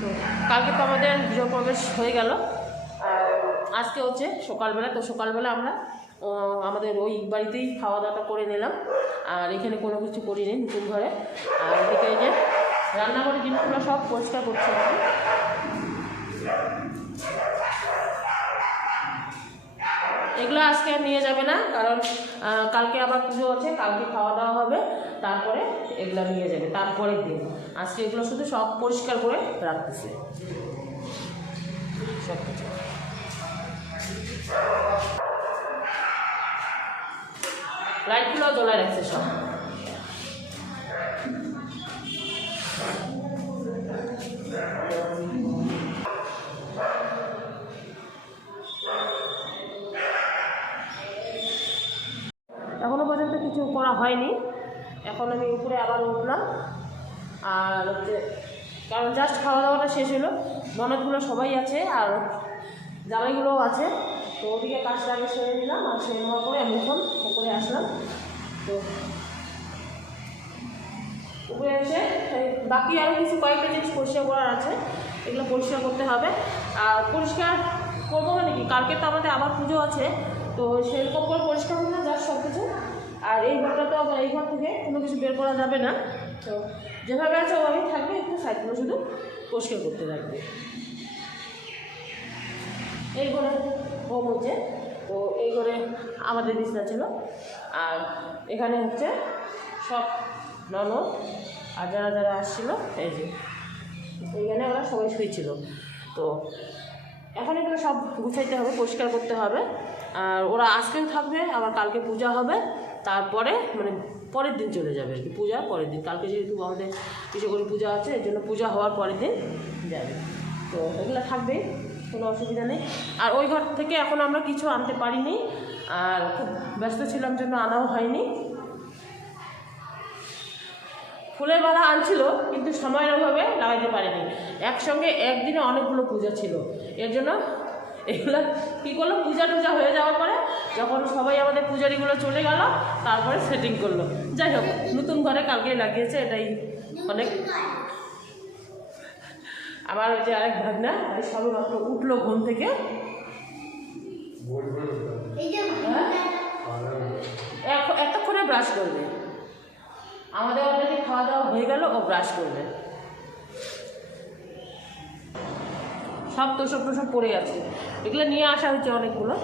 তো কালকে তো আমাদের গৃহপ্রবেশ হয়ে গেল। আর আজকে হচ্ছে সকালবেলা, তো সকালবেলা আমরা আমাদের ওই বাড়িতেই খাওয়া দাওয়াটা করে নিলাম। আর এখানে কোনো কিছু করিনি নতুন ঘরে। আর এদিকে যে রান্নাঘরের জিনিসগুলো সব পরিষ্কার করছে এগুলো আজকে নিয়ে যাবে না, কারণ কালকে আবার পুজো হচ্ছে কালকে খাওয়া দাওয়া হবে, তারপরে এগুলো নিয়ে যাবে, তারপরের দিন। আজকে এগুলো শুধু সব পরিষ্কার করে রাখতেছে। সব লাইটগুলো জ্বলায় রাখছে সব। হয়নি। এখন আমি উপরে আবার উঠলাম। আর হচ্ছে, কারণ জাস্ট খাওয়া দাওয়াটা শেষ হলো। ননদগুলো সবাই আছে আর জামাইগুলোও আছে। তো ওদিকে কাজটা আগে সেরে নিলাম আর সেরে নেওয়ার পরে আমি এখন উপরে আসলাম। তো উপরে এসে বাকি আরও কিছু কয়েকটা জিনিস পরিষ্কার করার আছে। এগুলো পরিষ্কার করতে হবে। আর পরিষ্কার করব মানে কি? কালকে তো আমাদের আবার পুজো আছে। তো সেরকম করে পরিষ্কার না যার সব কিছু আর এই ঘরটা তো আবার এই ঘর থেকে কোনো কিছু বের করা যাবে না। তো যেভাবে আছে ওভাবেই থাকবে, একটু সাইডগুলো শুধু পরিষ্কার করতে থাকবে এই ঘরে হোম হচ্ছে তো এই ঘরে আমাদের বিছনা ছিল। আর এখানে হচ্ছে সব ননদ আর যারা যারা আসছিল, এই যে এইখানে ওরা সবাই শুয়েছিল। তো এখন এগুলো সব গুছাইতে হবে, পরিষ্কার করতে হবে। আর ওরা আজকেও থাকবে, আবার কালকে পূজা হবে। তারপরে মানে পরের দিন চলে যাবে আর কি, পূজা পরের দিন। কালকে যেহেতু আমাদের কিছু করে পূজা আছে, এর জন্য পূজা হওয়ার পরের দিন যাবে। তো এগুলো থাকবেই কোনো অসুবিধা নেই। আর ওই ঘর থেকে এখন আমরা কিছু আনতে পারিনি, আর খুব ব্যস্ত ছিলাম, জন্য আনাও হয়নি। ফুলের মালা আনছিল, কিন্তু সময়ের অভাবে লাগাইতে পারিনি। একসঙ্গে একদিনে অনেকগুলো পূজা ছিল। এর জন্য এগুলো কী করল? পূজা টুজা হয়ে যাওয়ার পরে যখন সবাই আমাদের পূজারিগুলো চলে গেল, তারপরে সেটিং করল। যাই হোক, নতুন ঘরে কালকে লাগিয়েছে, এটাই অনেক। আমার ওই যে আরেক ভাগনা এই সবে মাত্র উঠল ঘুম থেকে। এক- এতক্ষণে ব্রাশ করবে। আমাদের অলরেডি খাওয়া দাওয়া হয়ে গেল, ও ব্রাশ করবে। সব তো তোষক টোষক পড়ে আছে। এগুলো নিয়ে আসা হয়েছে অনেকগুলো।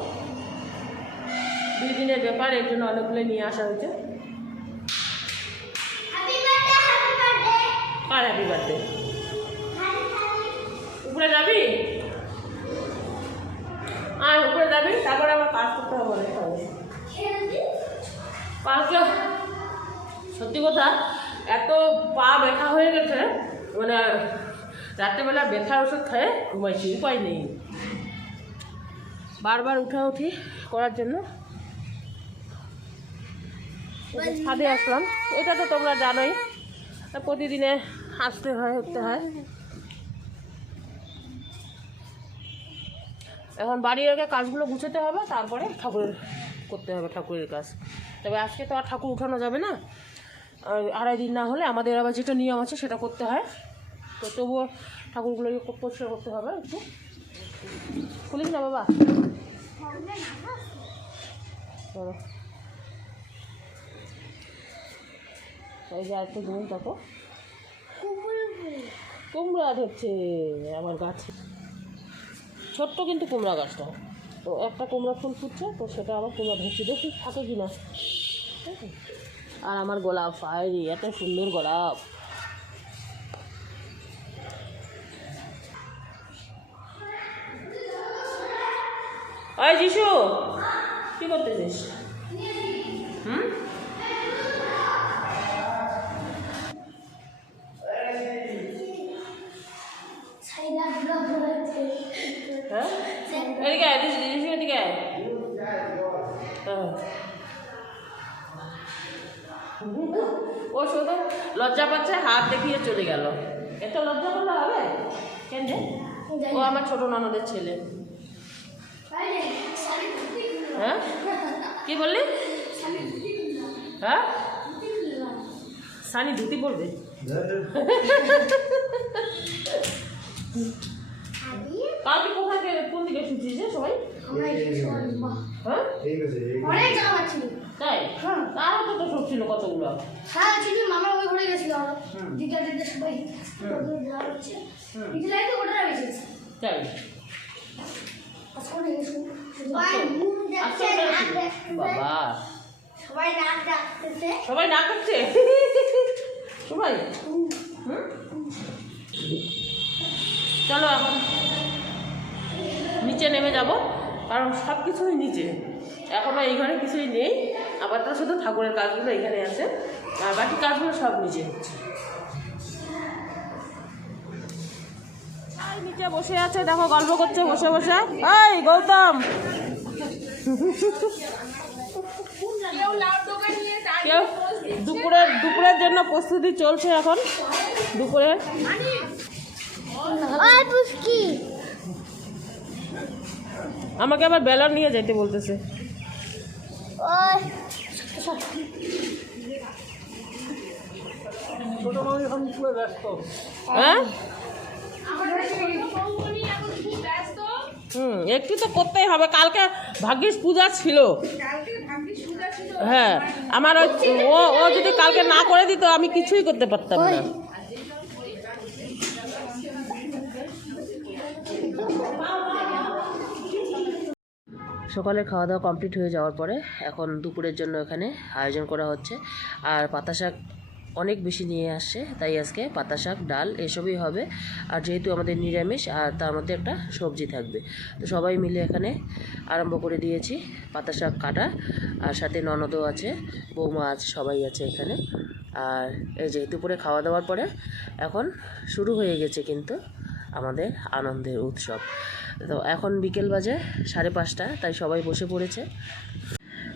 দুই দিনের ব্যাপার এর জন্য অনেকগুলো নিয়ে আসা হয়েছে। কার হ্যাপি বার্থডে উপরে যাবি? আর উপরে যাবি? তারপরে আবার কাজ করতে হবে অনেক কালকে সত্যি কথা এত পা ব্যথা হয়ে গেছে মানে রাত্রেবেলা ব্যথার ওষুধ খেয়ে ঘুমাইছি, উপায় নেই। বারবার উঠা উঠি করার জন্য। ছাদে আসলাম। এটা তো তোমরা জানোই প্রতিদিনে আসতে হয়, উঠতে হয়। এখন বাড়ির আগে কাজগুলো গুছোতে হবে, তারপরে ঠাকুরের করতে হবে, ঠাকুরের কাজ। তবে আজকে তো আর ঠাকুর উঠানো যাবে না। আর আড়াই দিন না হলে আমাদের আবার যেটা নিয়ম আছে সেটা করতে হয়। তো তবুও ঠাকুরগুলো পরিষ্কার করতে হবে একটু। খুলিস না বাবা। এই যে আরেকটু দিন দেখো। কুমড়া ধরছে আমার গাছে। ছোট্ট কিন্তু কুমড়া গাছটা তো একটা কুমড়া ফুল ফুটছে, তো সেটা আবার কুমড়া ধরছে দেখি থাকে কি না আর আমার গোলাপ ফায়ারি এত সুন্দর গোলাপ। ওই যিশু, কি করতেছিস? হুম? হ্যাঁ? এদিকে হ্যাঁ। ও শুধু লজ্জা পাচ্ছে, হাত দেখিয়ে চলে গেল। এত লজ্জা করলে হবে? কেন? ও আমার ছোট ননদের ছেলে। হ্যাঁ? কি বললি? হ্যাঁ? সানি ধুতি পরবে। কালকে কোথায় গে- কোন দিকে শুনছিস রে সবাই? হ্যাঁ? অনেক তাই? হ্যাঁ। তারও তো তো সব ছিল কতগুলো? হ্যাঁ মামার ওই ঘরে গেছিল দিদা দিদা সবাই যাওয়া হচ্ছে। দিদি রয়েছে তাই? বাবা সবাই নাক ডাকতেছে সবাই? না? চলো এখন নিচে নেমে যাব, কারণ সব কিছুই নিচে। এখনও এই ঘরে কিছুই নেই আপাতত শুধু ঠাকুরের কাজগুলো এখানে আছে, আর বাকি কাজগুলো সব নিচে। হচ্ছে নিচে বসে আছে দেখো গল্প করছে বসে বসে। এই গৌতম! কেউ দুপুরের দুপুরের জন্য প্রস্তুতি চলছে এখন। দুপুরে। আমাকে আবার বেলন নিয়ে যেতে বলতেছে। হ্যাঁ? হুম একটু তো করতেই হবে। কালকে ভাগ্যিস পূজা ছিল। হ্যাঁ আমার ওই- ও ও যদি কালকে না করে দিত আমি কিছুই করতে পারতাম না। সকালে খাওয়া দাওয়া কমপ্লিট হয়ে যাওয়ার পরে এখন দুপুরের জন্য এখানে আয়োজন করা হচ্ছে। আর পাতা শাক অনেক বেশি নিয়ে আসছে তাই আজকে পাতা শাক, ডাল এসবই হবে। আর যেহেতু আমাদের নিরামিষ, আর তার মধ্যে একটা সবজি থাকবে। তো সবাই মিলে এখানে আরম্ভ করে দিয়েছি পাতা শাক কাটা। আর সাথে ননদও আছে, বৌমা আছে, সবাই আছে এখানে। আর এই যে দুপুরে খাওয়া দাওয়ার পরে এখন শুরু হয়ে গেছে কিন্তু আমাদের আনন্দের উৎসব। তো এখন বিকেল বাজে সাড়ে পাঁচটা, তাই সবাই বসে পড়েছে।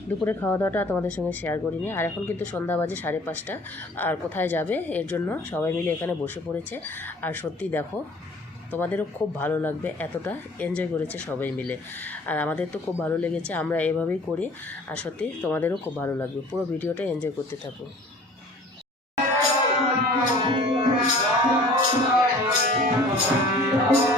দুপুরে খাওয়া দাওয়াটা তোমাদের সঙ্গে শেয়ার করিনি। আর এখন কিন্তু সন্ধ্যা বাজে সাড়ে পাঁচটা। আর কোথায় যাবে, এর জন্য সবাই মিলে এখানে বসে পড়েছে। আর সত্যি দেখো, তোমাদেরও খুব ভালো লাগবে এতটা। এনজয় করেছে সবাই মিলে। আর আমাদের তো খুব ভালো লেগেছে, আমরা এভাবেই করি। আর সত্যি তোমাদেরও খুব ভালো লাগবে। পুরো ভিডিওটা এনজয় করতে থাকো। দেখো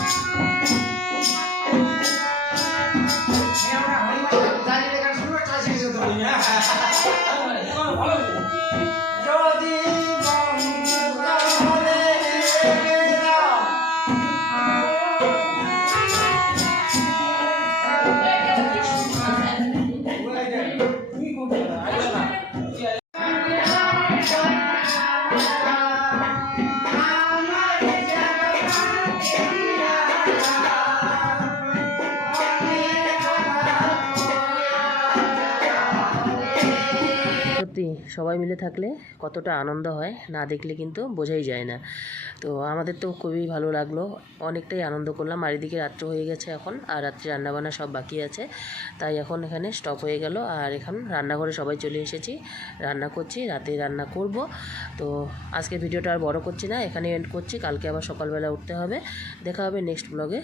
সবাই মিলে থাকলে কতটা আনন্দ হয় না দেখলে কিন্তু বোঝাই যায় না। তো আমাদের তো খুবই ভালো লাগল। অনেকটাই আনন্দ করলাম। আর এদিকে রাত্র হয়ে গেছে এখন, আর রাত্রে রান্নাবান্না সব বাকি আছে। তাই এখন এখানে স্টপ হয়ে গেল। আর এখন রান্নাঘরে সবাই চলে এসেছি। রান্না করছি, রাতে রান্না করব। তো আজকে ভিডিওটা আর বড় করছি না এখানে এন্ড করছি। কালকে আবার সকালবেলা উঠতে হবে। দেখা হবে নেক্সট ব্লগে